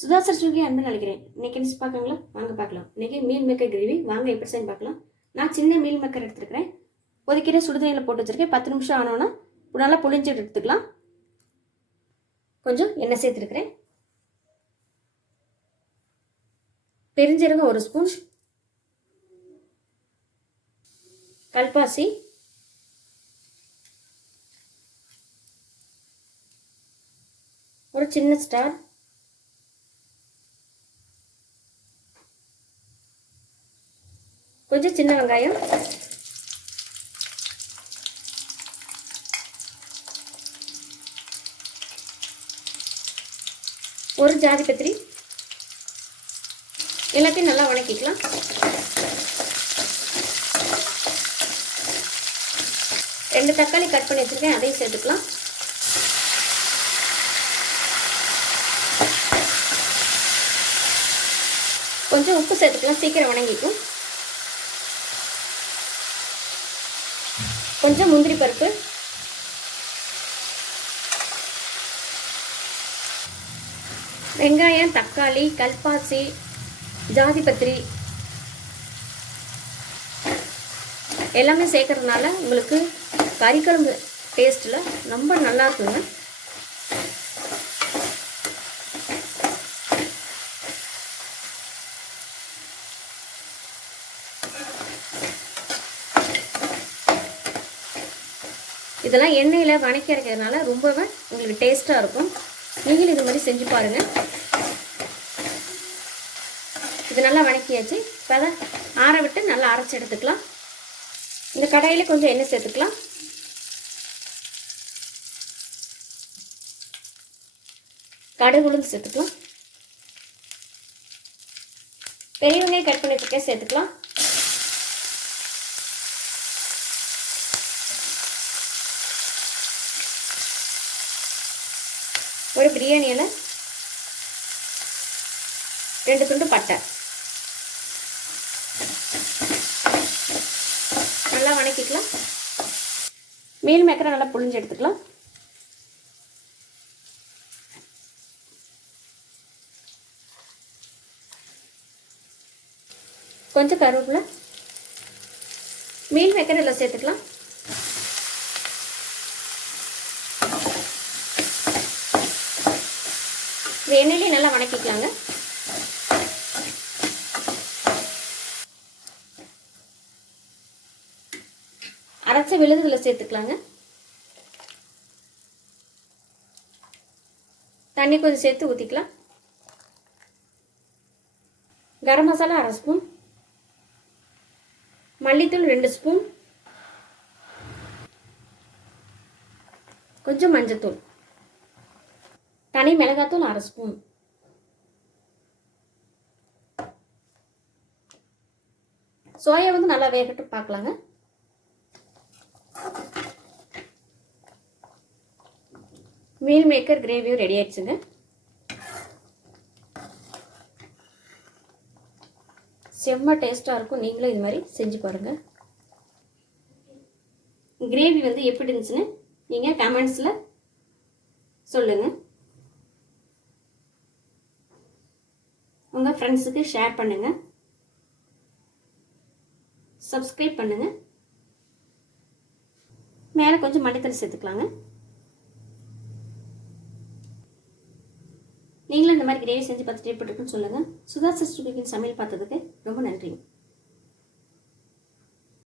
சுதாசர் சுகி அன்பு நினைக்கிறேன் இன்னைக்கு என்ன பார்க்கங்களா வாங்க பார்க்கலாம். இன்னைக்கு மீல் மேக்கர் கிரேவி வாங்க எப்படி செய்ய பார்க்கலாம். நான் சின்ன மீல் மேக்கர் எடுத்துருக்கிறேன். கொதிக்கிற சுடுதண்ணியில் போட்டு வச்சிருக்கேன். பத்து நிமிஷம் ஆனோன்னா நல்லா புளிஞ்சிட்டு எடுத்துக்கலாம். கொஞ்சம் எண்ணெய் சேர்த்துருக்கிறேன். பெருஞ்சீரகம் ஒரு ஸ்பூன். கல்பாசி. ஒரு சின்ன ஸ்டார். கொஞ்சம் சின்ன வெங்காயம். ஒரு ஜாதி பத்திரி எல்லாத்தையும் நல்லா வணக்கிக்கலாம். ரெண்டு தக்காளி கட் பண்ணி வச்சுருக்கேன் அதையும் சேர்த்துக்கலாம். கொஞ்சம் உப்பு சேர்த்துக்கலாம் சீக்கிரம் வணங்கிக்கும். கொஞ்சம் முந்திரி பருப்பு. வெங்காயம் தக்காளி கல்பாசி ஜாதிபத்திரி எல்லாமே சேர்க்கறதுனால உங்களுக்கு கறிக்குழம்பு டேஸ்ட்டில் ரொம்ப நல்லா இருக்குங்க. இதெல்லாம் எண்ணெயில் வணக்கி அரைக்கிறதுனால ரொம்பவே உங்களுக்கு டேஸ்ட்டாக இருக்கும். நீங்களும் இது மாதிரி செஞ்சு பாருங்கள் இது நல்லா வணக்கியாச்சு. இப்போ அதை ஆற விட்டு நல்லா அரைச்சி எடுத்துக்கலாம். இந்த கடாயில் கொஞ்சம் எண்ணெய் சேர்த்துக்கலாம். கடுகு உளுந்து சேர்த்துக்கலாம். பெரிய வெங்காயம் கட் பண்ணி சேர்த்துக்கலாம். ஒரு பிரியாணி இலை ரெண்டு துண்டு பட்டை. நல்லா வணக்கிக்கலாம். மீன் மேக்கரை நல்லா புழிஞ்சு எடுத்துக்கலாம். கொஞ்சம் கருவேப்பிலை. மீன் மேக்கரை இதில் சேர்த்துக்கலாம். இது எண்ணெயிலே நல்லா வணக்கிக்கலாங்க. அரைச்ச விழுதுகளை சேர்த்துக்கலாங்க. தண்ணி கொஞ்சம் சேர்த்து ஊற்றிக்கலாம் கரம் மசாலா அரை ஸ்பூன். மல்லித்தூள் ரெண்டு ஸ்பூன். கொஞ்சம் மஞ்சத்தூள். தனி மிளகாத்தூள் அரை ஸ்பூன் சோயா வந்து நல்லா வேகட்டு பார்க்கலாங்க. மீல் மேக்கர் கிரேவியும் ரெடி ஆயிடுச்சுங்க. செம்ம டேஸ்ட்டாக இருக்கும். நீங்களும் இது மாதிரி செஞ்சு பாருங்கள் கிரேவி வந்து எப்படி இருந்துச்சுன்னு நீங்கள் கமெண்ட்ஸில் சொல்லுங்கள் உங்கள் ஃப்ரெண்ட்ஸுக்கு ஷேர் பண்ணுங்கள் சப்ஸ்கிரைப் பண்ணுங்கள் மேலே கொஞ்சம் மல்லித்தலை சேர்த்துக்கலாங்க. நீங்களும் இந்த மாதிரி கிரேவி செஞ்சு பார்த்துட்டு எப்படி இருக்குன்னு சொல்லுங்கள் சுதா சிஸ்டர் சமையல் பார்த்ததுக்கு ரொம்ப நன்றிங்க